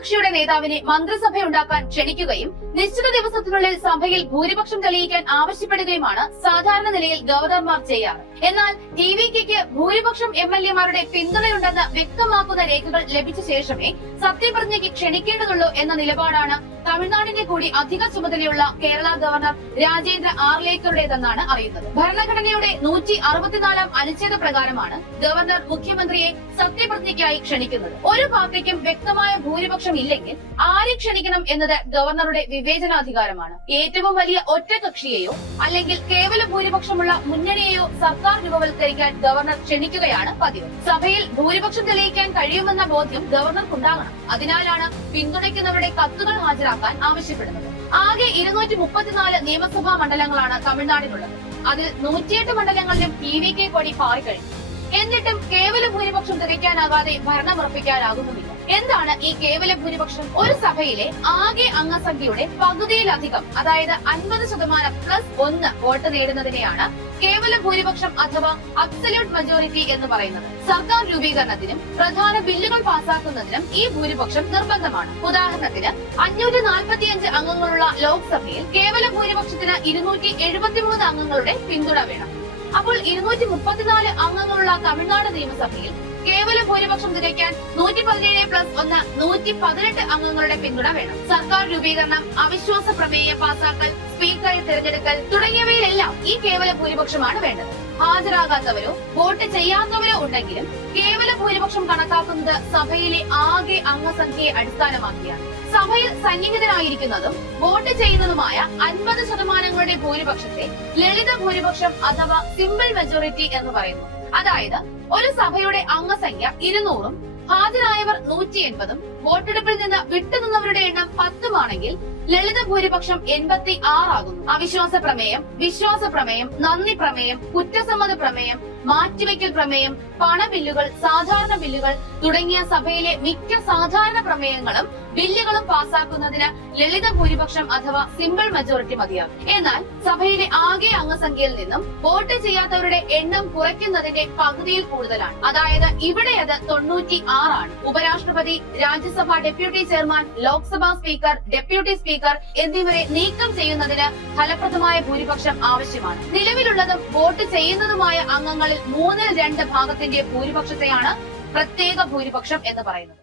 ഭരണകക്ഷിയുടെ നേതാവിനെ മന്ത്രിസഭയുണ്ടാക്കാൻ ക്ഷണിക്കുകയും നിശ്ചിത ദിവസത്തിനുള്ളിൽ സഭയിൽ ഭൂരിപക്ഷം തെളിയിക്കാൻ ആവശ്യപ്പെടുകയുമാണ് സാധാരണ നിലയിൽ ഗവർണർമാർ ചെയ്യാറ്. എന്നാൽ ടി.വി.കെക്ക് ഭൂരിപക്ഷം എം.എൽ.എമാരുടെ പിന്തുണയുണ്ടെന്ന് വ്യക്തമാക്കുന്ന രേഖകൾ ലഭിച്ച ശേഷമേ സത്യപ്രതിജ്ഞയ്ക്ക് ക്ഷണിക്കേണ്ടതുള്ളൂ എന്ന നിലപാടാണ് തമിഴ്നാടിന്റെ കൂടി അധിക ചുമതലയുള്ള കേരള ഗവർണർ രാജേന്ദ്ര ആർലേക്കറുടേതെന്നാണ് അറിയുന്നത്. ഭരണഘടനയുടെ 164 അനുച്ഛേദ പ്രകാരമാണ് ഗവർണർ മുഖ്യമന്ത്രിയെ സത്യപ്രതിജ്ഞയ്ക്കായി ക്ഷണിക്കുന്നത്. ഒരു പാർട്ടിക്കും വ്യക്തമായ ഭൂരിപക്ഷം ഇല്ലെങ്കിൽ ആരെ ക്ഷണിക്കണം എന്നത് ഗവർണറുടെ വിവേചനാധികാരമാണ്. ഏറ്റവും വലിയ ഒറ്റകക്ഷിയെയോ അല്ലെങ്കിൽ കേവല ഭൂരിപക്ഷമുള്ള മുന്നണിയെയോ സർക്കാർ രൂപവൽക്കരിക്കാൻ ഗവർണർ ക്ഷണിക്കുകയാണ് പതിവ്. സഭയിൽ ഭൂരിപക്ഷം തെളിയിക്കാൻ കഴിയുമെന്ന ബോധ്യം ഗവർണർക്കുണ്ടാകണം. അതിനാലാണ് പിന്തുണയ്ക്കുന്നവരുടെ കത്തുകൾ ഹാജരാക്കാൻ ആവശ്യപ്പെടുന്നത്. ആകെ 234 നിയമസഭാ മണ്ഡലങ്ങളാണ് തമിഴ്നാടിനുള്ളത്. അതിൽ 108 മണ്ഡലങ്ങളിലും ടി.വി.കെ കൊടി പാറിക്കഴിഞ്ഞു. എന്നിട്ടും കേവല ഭൂരിപക്ഷം തികയ്ക്കാനാകാതെ ഭരണം ഉറപ്പിക്കാനാകുന്നുമില്ല. എന്താണ് ഈ കേവല ഭൂരിപക്ഷം? ഒരു സഭയിലെ ആകെ അംഗസംഖ്യയുടെ പകുതിയിലധികം, അതായത് 50%+1 വോട്ട് നേടുന്നതിനെയാണ് കേവല ഭൂരിപക്ഷം അഥവാ അബ്സല്യൂട്ട് മെജോറിറ്റി എന്ന് പറയുന്നത്. സർക്കാർ രൂപീകരണത്തിനും പ്രധാന ബില്ലുകൾ പാസാക്കുന്നതിനും ഈ ഭൂരിപക്ഷം നിർബന്ധമാണ്. ഉദാഹരണത്തിന് 545 അംഗങ്ങളുള്ള ലോക്സഭയിൽ കേവല ഭൂരിപക്ഷത്തിന് 273 അംഗങ്ങളുടെ പിന്തുണ വേണം. അപ്പോൾ 234 അംഗങ്ങളുള്ള തമിഴ്നാട് നിയമസഭയിൽ കേവല ഭൂരിപക്ഷം തികയ്ക്കാൻ 117+1 118 അംഗങ്ങളുടെ പിന്തുണ വേണം. സർക്കാർ രൂപീകരണം, അവിശ്വാസ പ്രമേയ പാസാക്കൽ, സ്പീക്കറെ തിരഞ്ഞെടുക്കൽ തുടങ്ങിയവയിലെല്ലാം ഈ കേവല ഭൂരിപക്ഷമാണ് വേണ്ടത്. ഹാജരാകാത്തവരോ വോട്ട് ചെയ്യാത്തവരോ ഉണ്ടെങ്കിലും കേവല ഭൂരിപക്ഷം കണക്കാക്കുന്നത് സഭയിലെ ആകെ അംഗസംഖ്യയെ അടിസ്ഥാനമാക്കിയാണ്. സഭയിൽ സന്നിഹിതരായിരിക്കുന്നതും വോട്ട് ചെയ്യുന്നതുമായ 50% ഭൂരിപക്ഷത്തെ ലളിത ഭൂരിപക്ഷം അഥവാ സിമ്പിൾ മെജോറിറ്റി എന്ന് പറയുന്നു. അതായത് ഒരു സഭയുടെ അംഗസംഖ്യ 200-ഉം ഹാജരായവർ 180-ഉം വോട്ടെടുപ്പിൽ നിന്ന് വിട്ടുനിന്നവരുടെ എണ്ണം 10 ആണെങ്കിൽ ലളിത ഭൂരിപക്ഷം 86 ആകുന്നു. അവിശ്വാസ പ്രമേയം, വിശ്വാസ പ്രമേയം, നന്ദി പ്രമേയം, കുറ്റസമ്മത പ്രമേയം, മാറ്റിവെക്കൽ പ്രമേയം, പണബില്ലുകൾ, സാധാരണ ബില്ലുകൾ തുടങ്ങിയ സഭയിലെ മിക്ക സാധാരണ പ്രമേയങ്ങളും ബില്ലുകളും പാസാക്കുന്നതിന് ലളിത ഭൂരിപക്ഷം അഥവാ സിമ്പിൾ മെജോറിറ്റി മതിയാകും. എന്നാൽ സഭയിലെ ആകെ അംഗസംഖ്യയിൽ നിന്നും വോട്ട് ചെയ്യാത്തവരുടെ എണ്ണം കുറയ്ക്കുന്നതിന്റെ പകുതിയിൽ കൂടുതലാണ്. അതായത് ഇവിടെ അത് 96 ആണ്. ഉപരാഷ്ട്രപതി, Rajya Sabha deputy chairman, Lok Sabha speaker, deputy speaker എന്നിവരെ നീക്കം ചെയ്യുന്നതിന് ഫലപ്രദമായ ഭൂരിപക്ഷം ആവശ്യമാണ്. നിലവിലുള്ളതും വോട്ട് ചെയ്യുന്നതുമായ അംഗങ്ങളിൽ 2/3 ഭാഗത്തിന്റെ ഭൂരിപക്ഷത്തെയാണ് പ്രത്യേക ഭൂരിപക്ഷം എന്ന് പറയുന്നത്.